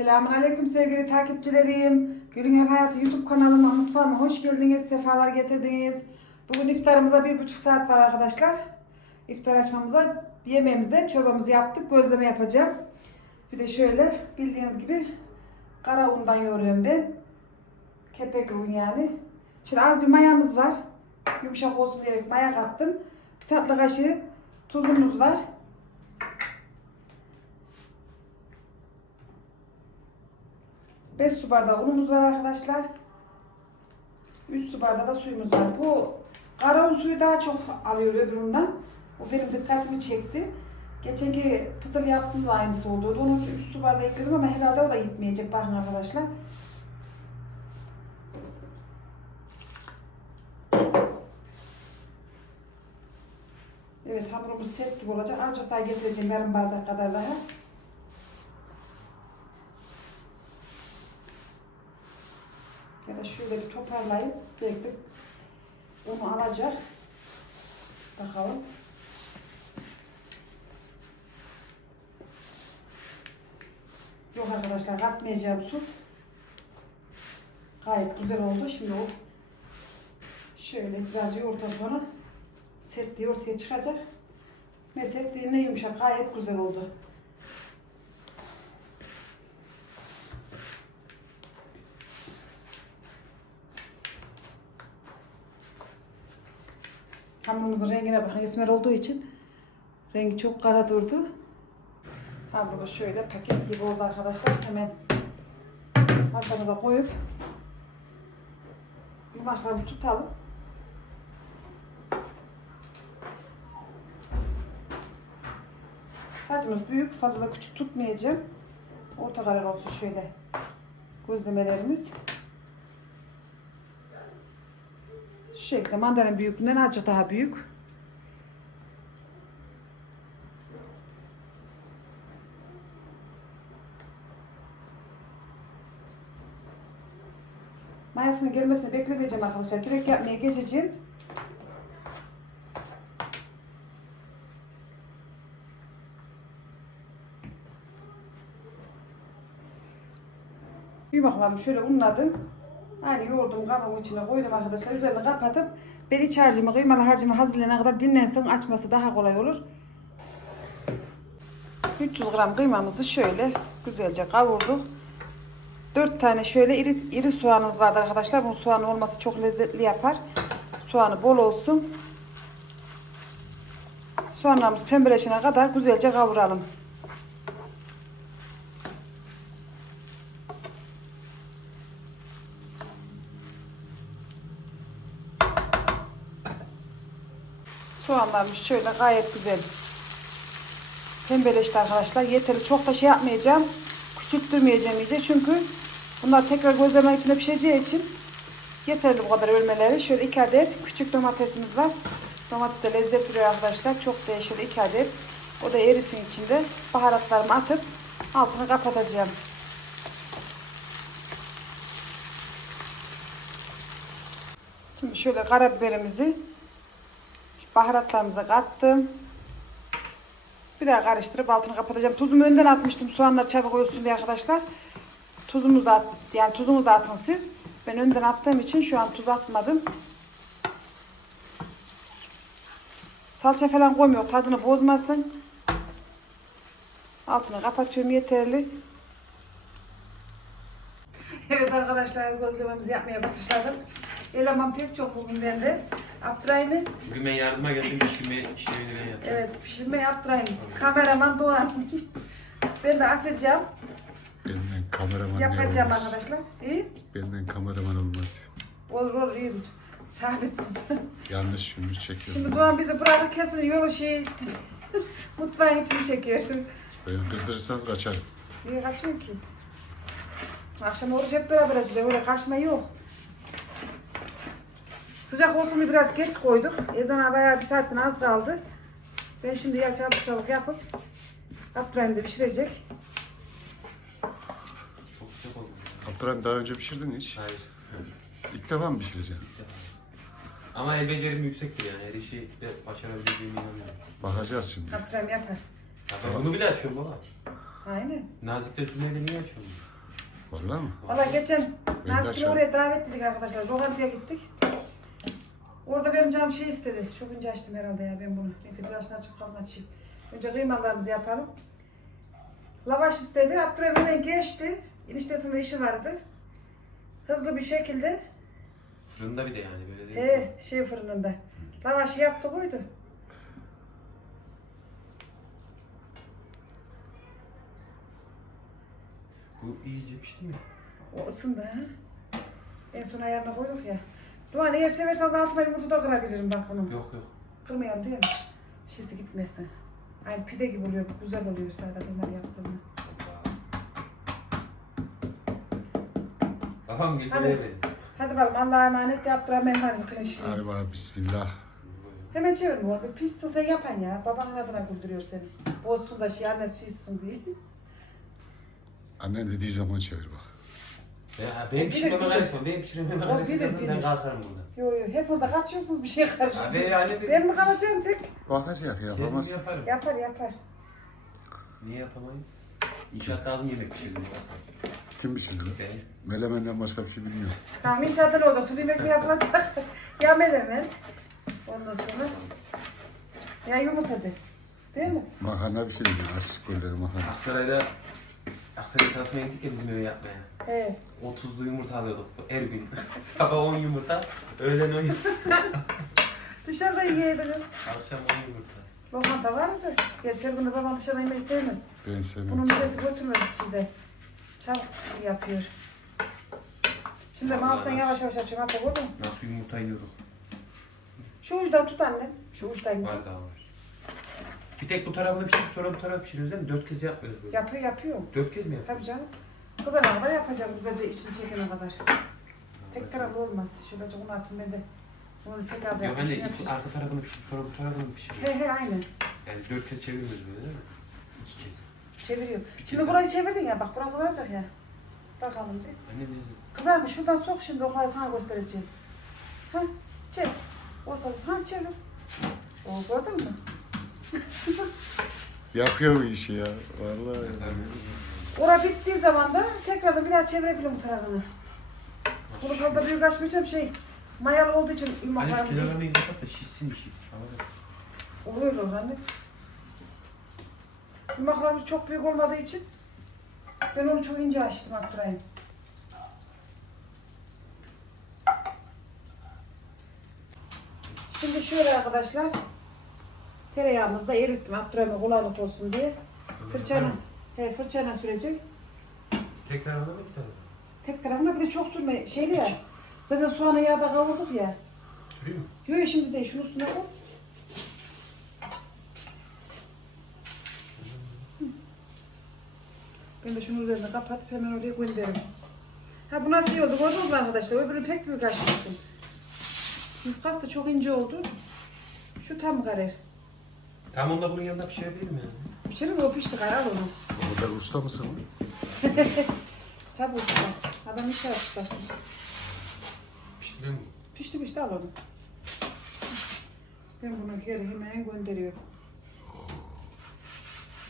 Selamun Aleyküm sevgili takipçilerim. Gülün Ev Hayatı YouTube kanalıma, mutfağıma hoş geldiniz, sefalar getirdiniz. Bugün iftarımıza bir buçuk saat var arkadaşlar. İftar açmamıza yemeğimizde çorbamızı yaptık. Gözleme yapacağım. Bir de şöyle bildiğiniz gibi kara undan yoğuruyorum ben. Kepekli un yani. Şöyle az bir mayamız var. Yumuşak olsun diyerek maya kattım. Bir tatlı kaşığı tuzumuz var. 5 su bardağı unumuz var arkadaşlar. 3 su bardağı da suyumuz var. Bu kara un suyu daha çok alıyor öbüründen. O benim dikkatimi çekti. Geçenki pıtır yaptığım da aynısı oldu. Onun için 3 su bardağı ekledim ama herhalde o da gitmeyecek. Bakın arkadaşlar. Evet hamurumuz set gibi olacak. Azıcık daha getireceğim yarım bardak kadar daha. Bir toparlayıp belki onu alacak. Bakalım. Yok arkadaşlar katmayacağım su. Gayet güzel oldu. Şimdi o şöyle biraz yoğurttan sonra sertliği ortaya çıkacak. Ne sertliği ne yumuşak gayet güzel oldu. Hamurumuzun rengine bakın esmer olduğu için rengi çok kara durdu. Hamuru şöyle paket gibi oldu arkadaşlar. Hemen masamıza koyup yumaklarımızı tutalım. Saçımız büyük, fazla küçük tutmayacağım. Orta karar olsun şöyle gözlemelerimiz. Şu şekilde mandalina büyüklüğünden azıcık daha büyük. Mayasının gelmesini beklemeyeceğim arkadaşlar. Direkt yapmaya geçeceğim. Bir bakalım şöyle unladım. Aynı yoğurdum kabımın içine koydum arkadaşlar. Üzerini kapatıp ben iç harcımı kıymalı harcımı hazırlayana kadar dinlensin. Açması daha kolay olur. 300 gram kıymamızı şöyle güzelce kavurduk. 4 tane şöyle iri, iri soğanımız vardı arkadaşlar. Bu soğan olması çok lezzetli yapar. Soğanı bol olsun. Soğanlarımız pembeleşene kadar güzelce kavuralım. Soğanlarımız şöyle gayet güzel pembeleşti arkadaşlar. Yeterli. Çok da şey yapmayacağım. Küçültmeyeceğim iyice. Çünkü bunlar tekrar gözleme içinde pişeceği için yeterli bu kadar ölmeleri. Şöyle iki adet küçük domatesimiz var. Domates de lezzet veriyor arkadaşlar. Çok değil. Şöyle iki adet. O da erisin içinde. Baharatlarımı atıp altını kapatacağım. Şimdi şöyle karabiberimizi baharatlarımıza kattım. Bir daha karıştırıp altını kapatacağım. Tuzumu önden atmıştım soğanlar çabuk olsun diye arkadaşlar. Tuzumuzu da at, yani tuzumuzu da atın siz. Ben önden attığım için şu an tuz atmadım. Salça falan koymuyor tadını bozmasın. Altını kapatıyorum yeterli. Evet arkadaşlar gözlememizi yapmaya başladım. Eleman pek çok bugün bende. Abdurrahim'i Bugün ben yardıma geldim pişirme işlemini ben yapacağım. Evet pişirme yaptırayım. Kameraman Doğan. ben de açacağım. Benden kameraman ne Yapacağım olmaz. arkadaşlar. İyi. Benden kameraman olmaz diyor. Olur olur iyi tut. Sabit tut. Yanlış şunu çekiyorum. Şimdi Doğan bizi bırakır kesin yolu şey mutfağın içini çeker. Beni kızdırırsanız kaçarım. Niye kaçıyorsun ki? Akşam oruç hep beraber açacağız. Öyle kaçma yok. Sıcak olsun diye biraz geç koyduk. Ezana bayağı bir saatten az kaldı. Ben şimdi ya çabuk çabuk yapıp Abdurrahim de pişirecek. Çok sıcak oldu. Abdurrahim daha önce pişirdin hiç? Hayır. İlk defa mı pişireceksin? Ama el becerim yüksektir yani. Her işi de başarabileceğime inanıyorum. Bakacağız şimdi. Abdurrahim yapar. Ya ben bunu bile açıyorum baba. Aynen. Nazik de sünneyle niye açıyorum? Vallahi mi? Valla geçen Ben de Nazik'i açarım. oraya davet ettik arkadaşlar. Lokantaya gittik. Orada benim canım şey istedi. Çok önce açtım herhalde ya ben bunu. Neyse birazdan açıp kalma açayım. Önce kıymalarımızı yapalım. Lavaş istedi. Abdurrahim hemen geçti. Eniştesinde işi vardı. Hızlı bir şekilde Fırında bir de yani böyle değil. he, şey fırınında. Lavaşı yaptı koydu. Bu iyice pişti mi? O ısındı ha. En son ayarına koyduk ya. Doğan eğer severseniz altına yumurta da kırabilirim bak bunu. Yok yok. Kırmayalım değil mi? Şişesi gitmesin. Aynı pide gibi oluyor. Güzel oluyor sadece bunları yaptığımda. Babam güldü Hadi. Hadi bakalım Allah'a emanet yaptıran ben varım Hadi bak bismillah. Hemen çevirme oğlum. Bir Pişsin sen yapan ya. Babanın adına güldürüyor seni. Bozsun da şey annesi şişsin diye. Annen dediği zaman çevir bak. Ya benim pişirmeme bilir. karışma. Benim pişirmeme O bilir, ben bilir. kalkarım burada. Yo yo hepiniz kaçıyorsunuz bir şeye Abi karışınca. yani Ben mi kalacağım tek? Bakacak Kendim yapamaz. yaparım. Yapar yapar. Niye yapamayım? İnşaat lazım yemek pişirdim. Kim pişirdi? lan? Ben. Melemenden başka bir şey bilmiyorum. Tamam inşaatta ne olacak? Sulu yemek mi yapılacak? ya menemen. Ondan sonra. Ya yumurta de. Değil mi? Makarna bir şey değil. Açık golleri makarna. Aksaray'da Aksaray'a çalışmaya gittik ya bizim eve yapmaya. He. 30'lu yumurta alıyorduk her gün. Sabah 10 yumurta, öğlen 10 yumurta, Dışarıda yiyebiliriz. akşam 10 yumurta. Lokanta vardı. Gerçi her gün de babam dışarıda yemeği sevmez. Ben sevmem. Bunun birisi götürmez içinde. Çabuk şey yapıyor. Şimdi mouse'dan yavaş yavaş açıyorum. Hatta oldu mu? Nasıl yumurta yiyorduk? Şu uçtan tut annem. Şu uçtan Var daha var. Bir tek bu tarafını pişirip sonra bu tarafı pişiriyoruz değil mi? Dört kez yapmıyoruz böyle. Yapıyor yapıyor. Dört kez mi yapıyoruz? Tabii canım. Kızana kadar yapacağım güzelce içini çekene kadar. Tek taraflı olmaz. Şöylece bunu atın ben de. Bunu pek az Yok yapmışım. hani iki, yapacağım. arka tarafını pişirip sonra bu tarafını mı pişiriyoruz? He he aynen. Yani dört kez çevirmiyoruz böyle değil mi? İki kez. Çeviriyor. Şimdi burayı çevirdin ya bak burası kızaracak ya. Bakalım bir. Anne ne? Kızarmış şuradan sok şimdi okları sana göstereceğim. Ha çevir. Ortalık ha çevir. O gördün mü? Yapıyor bu işi ya. Vallahi. Ora bittiği zaman da tekrardan bir daha çevirebilirim bu tarafını. Bunu fazla büyük açmayacağım şey. Mayalı olduğu için Anne şu yumaklarım değil. kenarlarını kapat da şişsin bir şey. Anladın mı? Olur anne. Yumaklarımız çok büyük olmadığı için ben onu çok ince açtım Abdurrahim. Şimdi şöyle arkadaşlar. Tereyağımızı da erittim Abdurrahim'e kolaylık olsun diye. Fırçayla, he, fırçayla sürecek. Tekrar alalım iki tane. Tek tarafına bir de çok sürme şeyli ya. Zaten soğanı yağda kavurduk ya. Süreyim mi? Yok şimdi değil şunu üstüne koy. Ben de şunu üzerine kapatıp hemen oraya gönderirim. Ha bu nasıl iyi oldu gördünüz mü arkadaşlar? Öbürü pek büyük açmışsın. Yufkası da çok ince oldu. Şu tam karar. Tam onda bunun yanında pişirebilir mi mi? O pişti karar onu. O kadar usta mısın? Tabii usta. Adam iş ustası. Pişiriyor mu? Pişti pişti al onu. Ben bunu geri hemen gönderiyorum.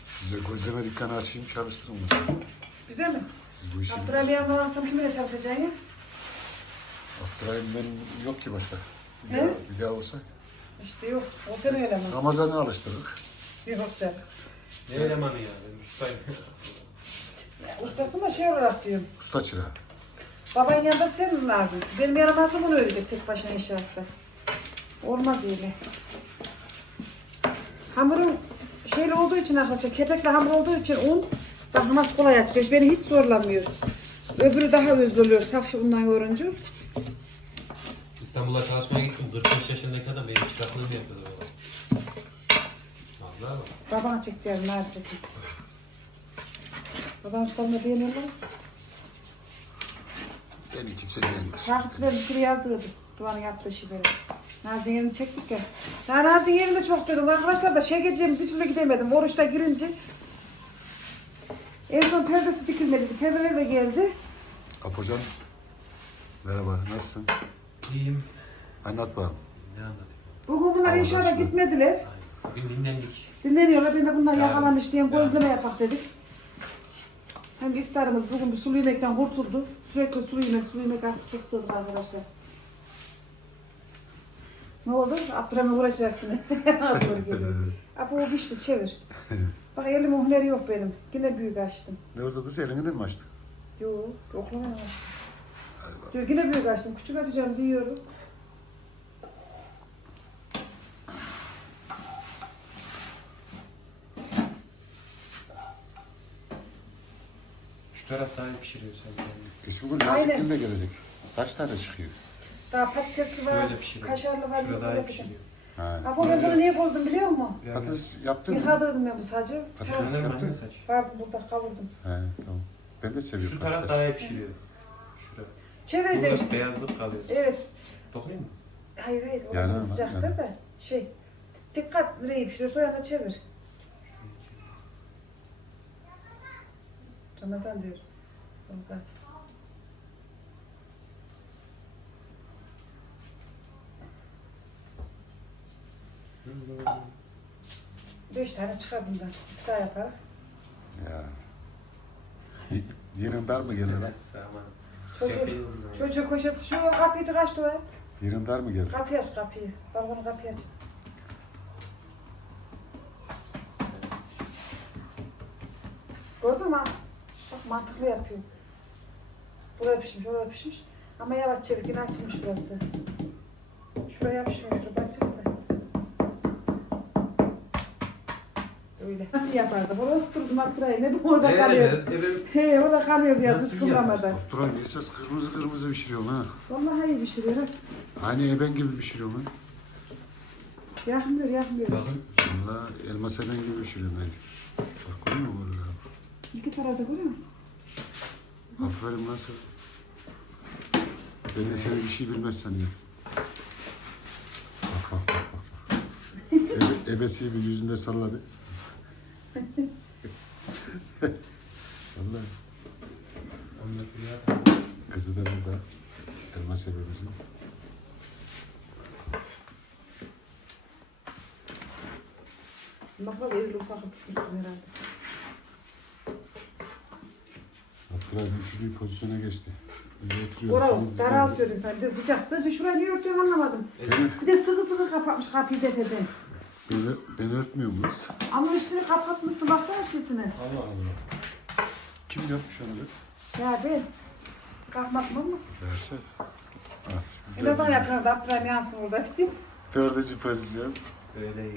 Size gözleme dükkanı açayım çalıştırın mı? Bize mi? Siz bu işi Abdurrahim biliyorsunuz. yapmazsam kiminle çalışacaksın ya? Abdurrahim benim yok ki başka. Bir He? daha, bir daha olsak. İşte yok. O sene mi? Ramazan'ı alıştırdık. Yok canım. Ne elemanı ya? Ben ustayım. Ya, Ustası da şey olarak diyorum. Usta çırağı. Babanın yanında senin lazım. Benim yaramazım bunu öğretecek tek başına inşaatta. Olmaz öyle. Hamurun şeyli olduğu için arkadaşlar, kepekli hamur olduğu için un daha nasıl kolay açılıyor. Beni hiç zorlamıyor. Öbürü daha özlü oluyor saf undan yoğurunca. İstanbul'a çalışmaya gittim. 45 yaşındaki adam benim çıraklığımı yapıyordu baba. Vallahi bak. Babana çekti yarın ne yapacak? Babam ustamla beğeniyorlar. Beni kimse beğenmez. Takipçiler bir kere yazdırdı. Duvarın yaptığı şeyleri. Nazin yerini çektik ya. Ya Nazin yerini de çok sevdim. Arkadaşlar da şey geceyim bir türlü gidemedim. Oruçta girince. En son perdesi dikilmedi. Perdeler de geldi. Apocan. Merhaba, nasılsın? İyiyim. Anlat bakalım. Ne anlatayım? Bugün bunlar Allah inşallah aşkına. gitmediler. Bugün dinlendik. Dinleniyorlar. Ben de bunlar Yani, yakalamış diye yani. gözleme yapak dedik. Hem iftarımız bugün bir sulu yemekten kurtuldu. Sürekli sulu yemek, sulu yemek artık tutturduk arkadaşlar. Ne oldu? Abdurrahman uğraşacak yine. Geliyor. Abi o pişti çevir. Bak elim ohleri yok benim. Yine büyük açtım. Ne oldu kız elini mi açtın? Yok, yoklama açtım. Diyor yine büyük açtım. Küçük açacağım diyorum. Şu taraf daha iyi pişiriyor sanki. Eski gün Aynen. de gelecek. Kaç tane çıkıyor? Daha patatesli var, Şöyle pişiriyor. kaşarlı var. Şurada daha iyi pişiriyor. Ha. Abi ben bunu niye bozdum biliyor musun? Yani Patates yaptın mı? Yıkadım ben bu sacı. Patates Tamam. Senden yaptın. anne saç. Vardı burada kavurdum. He tamam. Ben de seviyorum Şu taraf patates. daha iyi pişiriyor. Şura. Çevireceğim. Burada beyazlık kalıyor. Evet. Dokunayım mı? Hayır hayır. O ama, sıcaktır da. Şey. Dikkat nereye pişiriyorsa o yana çevir. Ramazan diyor. Olmaz. Beş tane çıkar bundan. Bir daha yapar. Ya. Yerin dar mı gelir lan? Aman. Çocuk, mi? çocuğu koşası şu kapıyı kaçtı o. Yerin dar mı gelir? Kapıyı aç kapıyı. Balkonu kapıyı aç. Gördün mü? Bak mantıklı yapıyor. Buraya pişmiş, oraya pişmiş. Ama yavaş çevir, yine açılmış burası. Şuraya yapışmıyor, şuraya basıyor da. Öyle. Nasıl yapardı? Orada oturturdum Abdurrahim. Hep orada kalıyor. He, orada kalıyor ya, Nasıl sıçkınlamadan. Duran esas kırmızı kırmızı pişiriyorum ha. Vallahi iyi pişiriyor. ha. Aynı eben gibi pişiriyorum ha. Yakmıyor, yakmıyor. Bakın. Valla elma seben gibi pişiriyorum ben. Bak görüyor musun böyle? İki tarafta görüyor musun? Aferin nasıl? Ben de seni bir şey bilmez sanıyorum. Bak bak bak bak. Ebe, ebesi bir yüzünde salladı. Vallahi Onu da şuraya at. kızı da burada. Elma sebebimizin. Bak evli ufak tutmuşsun herhalde. Abdurrahim üçüncü pozisyona geçti. Oral daraltıyor insan. Bir de sıcak. Sen şurayı niye örtüyorsun anlamadım. Bir de sıkı sıkı kapatmış kapıyı tepeden. Ben örtmüyor muyuz? Ama üstünü kapatmışsın baksana şişini. Allah Allah. Kim yapmış onu be? Ya ben. Kapatmam mı? Ah, Bir de bana yapardı. Abdurrahim yansın orada. Dördüncü pozisyon. Böyle iyi.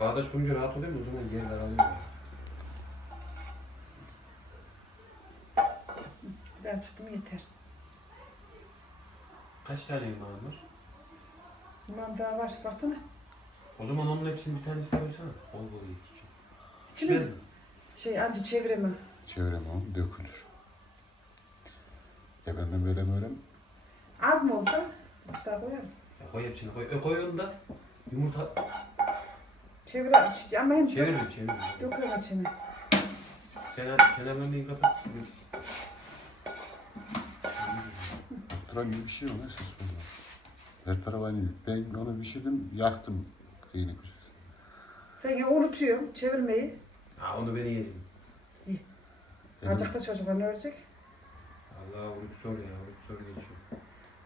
Bağdaş kurunca rahat oluyor mu? O zaman yer daralıyor. Ben çıktım yeter. Kaç tane yumağın var? Bundan daha var. Baksana. O zaman onun hepsini bir tanesine koysana. Bol bol iyi. Pişmez mi? şey anca çeviremem. Çevrem onu dökülür. Ya benden böyle böyle mi? Az mı oldu? İşte daha koyarım. Ya koy hepsini koy. E koy onu da. Yumurta Çevir. iç- Ama hem çeviririm çeviririm. döküyorum içine. Kenar, kenarlarını iyi kapat. Gibi bir şey yok. Nasıl sonra? Her taraf aynı. Ben onu pişirdim, yaktım. Kıyını Sen ya unutuyorsun çevirmeyi. Ha onu ben yedim. Acıkta çocuklar ne örecek? Allah uyku zor ya. Uyku zor geçiyor.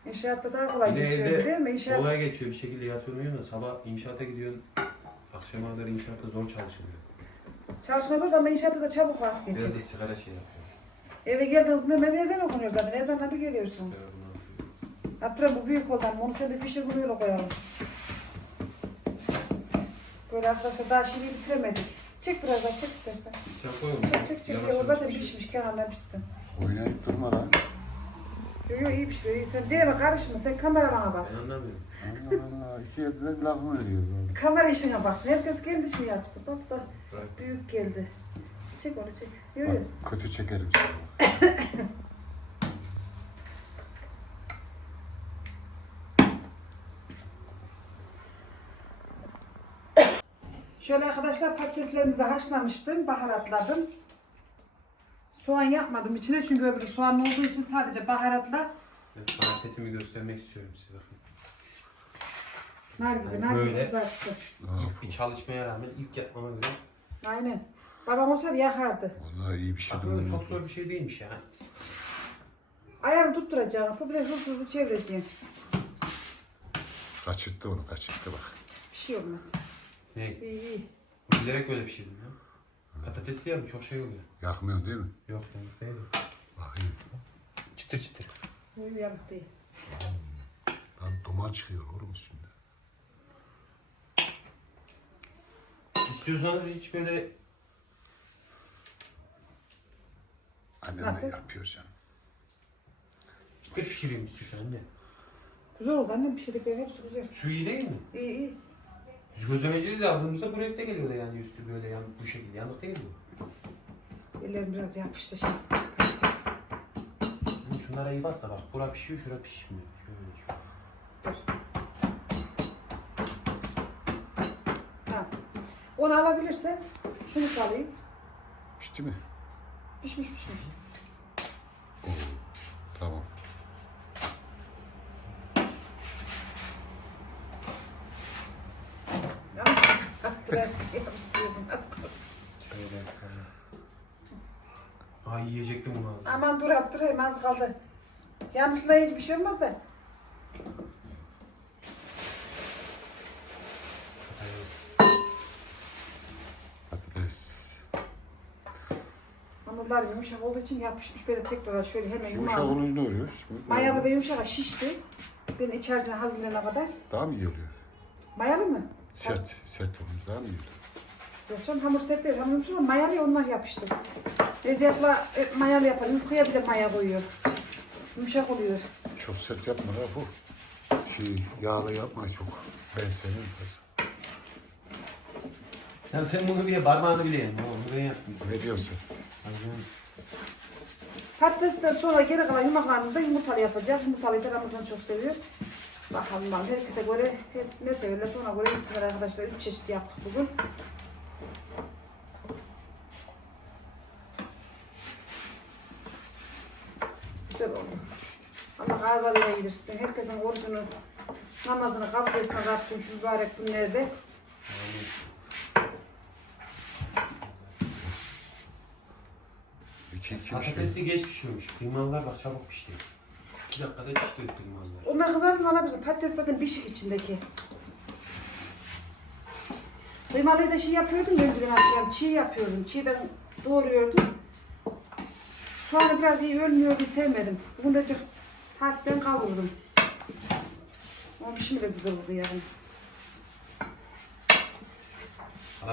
İnşaatta daha kolay Bir de geçiyor değil mi? İnşaat Kolay geçiyor bir şekilde yatıyorsun uyuyorsun da sabah inşaata gidiyorsun. Akşama kadar inşaatta zor çalışılıyor. çalışmaz orada ama inşaatta da çabuk vakit Biraz da sigara şey yapıyor. Eve geldiğiniz zaman hemen ezan okunuyor zaten. Ezanla bir geliyorsun. Böyle Abdurrahim bu büyük oldan onu sen de pişir bunu öyle koyalım. Böyle arkadaşlar daha şeyi bitiremedik. Çek biraz daha çek istersen. Sen koy onu. Çek çek çek. Yavaş o zaten pişmiş kenardan pişsin. Oynayıp durma lan. Yok yok iyi pişiyor. iyi. Sen mi karışma sen kamerana bak. Ben anlamıyorum. Allah Allah. İki elden lafımı veriyor. vallahi. Kamera işine baksın. Herkes kendi işini yapsın. Bak da büyük geldi. Çek onu çek. Yok yok. Kötü çekerim. Şöyle arkadaşlar patateslerimizi haşlamıştım. Baharatladım. Soğan yapmadım içine çünkü öbürü soğan olduğu için sadece baharatla marifetimi göstermek istiyorum size bakın. Nar gibi, nar gibi Böyle kızarttı. ilk bir çalışmaya rağmen ilk yapmama göre Aynen. Babam olsaydı yakardı. Vallahi iyi bir şey aslında çok zor bir şey değilmiş ya. Ayağını tutturacağım. Bu bir de hızlı hızlı çevireceğim. Kaçırttı onu kaçırttı bak. Bir şey olmaz. Ne? İyi iyi. Bilerek böyle pişirdim ya. Patatesli ya bu çok şey oluyor. Yakmıyor değil mi? Yok yanlış değil. Bakayım. Çıtır çıtır. Bu yanık değil. Lan duman çıkıyor oğlum üstünde. İstiyorsanız hiç böyle Annem Nasıl? de yapıyor canım. çıtır pişireyim istiyorsan anne. Güzel oldu annem pişirdikleri hepsi güzel. Şu iyi değil mi? İyi iyi. Biz gözlemeciliği de aldığımızda bu renkte geliyordu yani üstü böyle yan, bu şekilde. Yanık değil mi? Ellerim biraz yapıştı şimdi. Şimdi şunlara iyi bas da bak. Bura pişiyor, şura pişmiyor. Şöyle şöyle. Dur. Tamam. Onu alabilirsen şunu salayım. Pişti mi? Pişmiş pişmiş. Oo. Tamam. Tamam. Kaptılar yapıştırıyordum. Az kaldı. Şöyle. Ay yiyecektim bunu ağzına. Durayım az kaldı. Yanlışlıkla hiçbir şey olmaz da. Patates. Hamurlar yumuşak olduğu için yapışmış böyle tek dolar şöyle hemen Yumuşak yumağım. olunca ne oluyor? Şimdi Mayalı ve yumuşak şişti. Ben iç harcını hazırlayana kadar. Daha mı iyi oluyor? Mayalı mı? Sert, sert olunca daha mı iyi oluyor? Yok canım hamur sert değil. Hamur yumuşak ama mayalı ya, onlar yapıştı. Lezzatla e, mayalı yapar. Yufkaya bile maya koyuyor. Yumuşak oluyor. Çok sert yapma ha bu. Şey, yağlı yapma çok. Ben fazla. Ya sen bunu bile parmağını bile yedin. Bunu ben yaptım. Ne diyorsun ben- Patatesten sonra geri kalan yumaklarımızda yumurtalı yapacağız. Yumurtalıyı da Ramazan çok seviyor. Bakalım bakalım. Herkese göre hep ne severlerse ona göre istiyorlar arkadaşlar. Üç çeşit yaptık bugün. Güzel oldu. Allah ağzalarına yedirsin. Herkesin orucunu, namazını kabul etsin Rabbim şu mübarek günlerde. İki iki şey. Patatesli geç pişiyormuş. Kıymalılar bak çabuk pişti. 2 dakikada pişti kıymalılar. Onlar kızardı bana bizim patates zaten pişik içindeki. Kıymalıyı da şey yapıyordum ya önceden akşam çiğ yapıyordum. Çiğden doğruyordum. Soğanı biraz iyi ölmüyor diye sevmedim. Çok hafiften kavurdum. Ama pişimi de güzel oldu yani.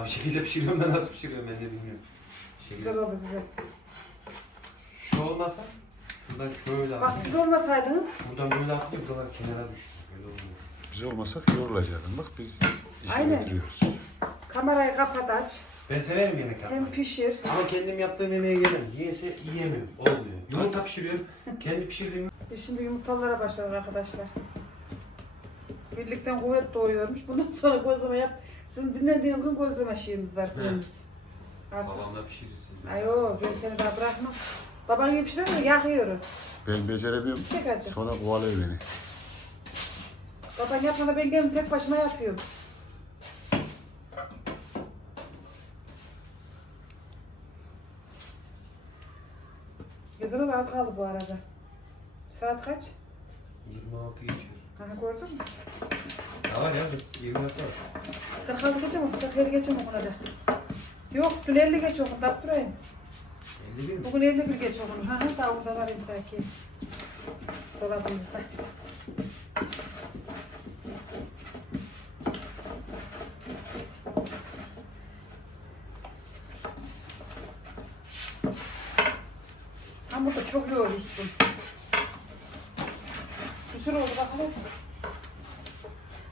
Bir şekilde pişiriyorum da nasıl pişiriyorum ben de bilmiyorum. Şekilde. Güzel oldu güzel. Şu olmasa şuradan şöyle Bak siz olmasaydınız Buradan böyle attı buralar kenara düştü. Böyle olmuyor. Biz olmasak yorulacaktın. Bak biz işi Aynen. götürüyoruz. kamerayı kapat aç. Ben severim yemek Hem yapmayı. pişir. Ama kendim yaptığım yemeği yemem. Yiyese yiyemiyorum. Olmuyor. Yumurta pişiriyorum. Kendi pişirdiğim Biz şimdi yumurtalara başladık arkadaşlar. Birlikten kuvvet doğuyormuş. Bundan sonra gözleme yap. Sizin dinlediğiniz gün gözleme şeyimiz var. Günümüz. Artık. babamla pişirirsin. Ayo ben seni daha bırakmam. Baban gibi pişirir mi? Yakıyorum. Ben beceremiyorum. Çek acı. Sonra kovalıyor beni. Baban yapmadan ben kendim tek başıma yapıyorum. Da az kaldı bu arada. Saat kaç? 26 geçiyor. Hani gördün mü? Ya var ya 20 dakika var. 46 geçe mi? 47 geçe mi okunacak? Yok dün 50 geç okun. Tap durayım. 51 mi? Bugün 51 geç okunur. Ha ha daha burada var imsaki. Dolabımızda. Hamur da çok yoğurmuşsun. Güzel oldu bakalım.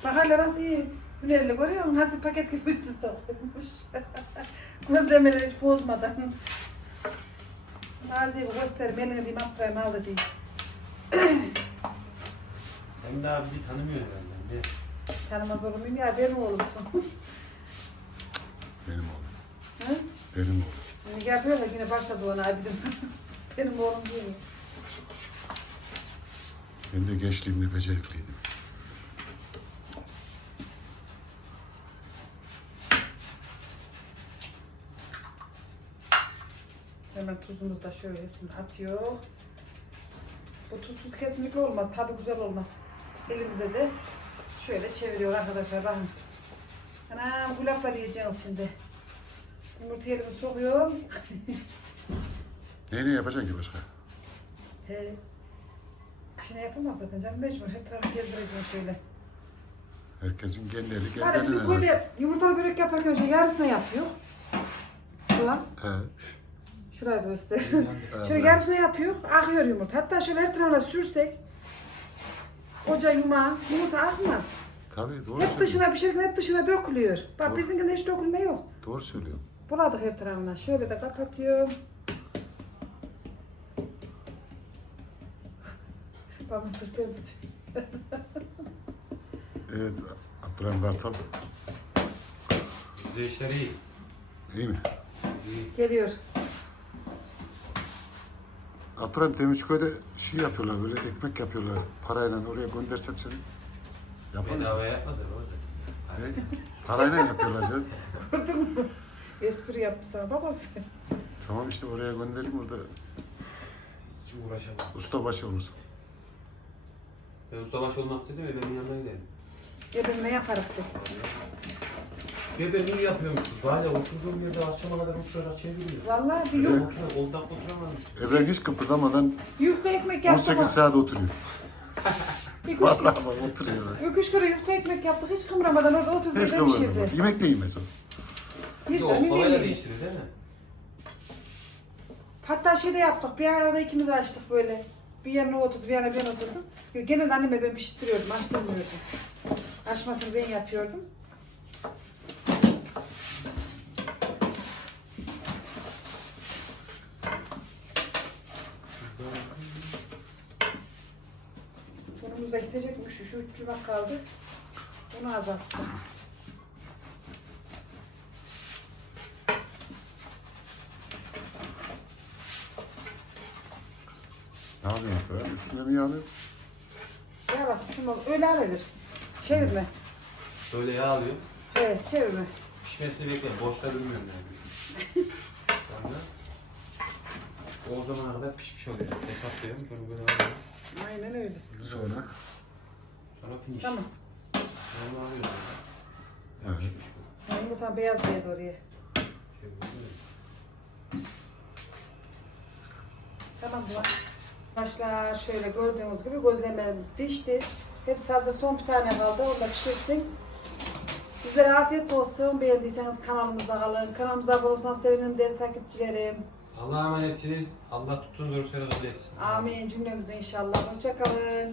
Bak hala nasıl iyi. Hünerli görüyor musun? Nasıl paket gibi üst üste koymuş. Gözlemeleri hiç bozmadan. Nazi'yi bir göstereyim. Elini diyeyim attırayım al da diyeyim. Sen daha bizi tanımıyorsun herhalde. Ne? Tanımaz olur muyum ya? Benim oğlumsun. Benim oğlum. Hı? Benim oğlum. Şimdi yapıyor da yine başladı ona bilirsin. Benim oğlum değil mi? Ben de gençliğimde becerikliydim. Hemen tuzumuzu da şöyle hepsini atıyor. Bu tuzsuz kesinlikle olmaz. Tadı güzel olmaz. Elimize de şöyle çeviriyor arkadaşlar. Bakın. Anam kulaklar yiyeceğiz şimdi. Yumurtayı elime sokuyorum. Neyle yapacaksın ki başka? He. Şunu yapamaz zaten canım mecbur. Her tarafı gezdireceğim şöyle. Herkesin genleri Hani genlerine bizim lazım. köyde yumurtalı börek yaparken şöyle yarısını yapıyor. Ulan He. Şurayı da göster. şöyle yarısını yapıyor, akıyor yumurta. Hatta şöyle her tarafına sürsek oca yumağı, yumurta akmaz. Tabii doğru Hep söylüyorsun. dışına pişirirken hep dışına dökülüyor. Bak Doğru. bizimkinde hiç dökülme yok. Doğru söylüyorsun. Buladık her tarafına. Şöyle de kapatıyorum. Babam sırtını tutuyor. Evet Abdurrahman Kartal Bize işleri iyi. iyi mi? İyi. Geliyor. Abdurrahman Demirçiköy'de şey yapıyorlar böyle ekmek yapıyorlar. Parayla oraya göndersem seni. Yapar mısın? Bedava yapmaz ya bazen. Ne? Parayla yapıyorlar canım. Gördün mü? Espri yaptı sana babası. Tamam işte oraya göndereyim orada Hiç uğraşamam. ustabaşı olursun. Ben ustabaşı olmak istesem benim yanına gidelim. Ya ben ne yaparım de. Ya ben iyi yapıyormuşum. Hala oturduğum yerde akşama kadar oturarak çeviriyor. Vallahi yok. oturamam, 10 dakika oturamadım. Evren hiç kıpırdamadan Yufka ekmek yaptık. 18 saat oturuyor. Bir kuş, Vallahi bak oturuyor. öküş kuru yufka ekmek yaptık. Hiç kımramadan orada oturdu. Hiç kıpırdamadan. pişirdi. Yemek de yemez o. Bir Yok, canım havayla yemeği. değiştirir değil mi? Hatta şey de yaptık. Bir arada ikimiz açtık böyle. Bir yerine oturdu, bir yana ben oturdum. Yok, Gene de anneme ben pişirtiyordum, açtırmıyordum. Açmasını ben yapıyordum. Önümüzde gidecekmiş, şu üç cümak kaldı. Onu azalttım. Ne yapıyorsun Abdurrahman? Üstüne mi yağlıyor? Ya bak şunu öyle alır. Çevirme. Böyle yağ alıyor. Evet, çevirme. Pişmesini bekliyorum. Boşta durmuyorum yani. Sonra o zamana kadar pişmiş oluyor. Hesaplıyorum ki onu böyle alıyorum. Aynen öyle. Sonra. Sonra finish. Tamam. Onu alıyorum. Evet. Yani yumurta beyaz geldi oraya. Tamam bu. Başlar şöyle gördüğünüz gibi gözlemem pişti. Hepsi hazır son bir tane kaldı. Onu da pişirsin. Bizlere afiyet olsun. Beğendiyseniz kanalımıza kalın. Kanalımıza abone olursanız sevinirim değerli takipçilerim. Allah'a emanetsiniz. Allah tuttuğunuz oruçları kabul etsin. Amin cümlemize inşallah. Hoşçakalın.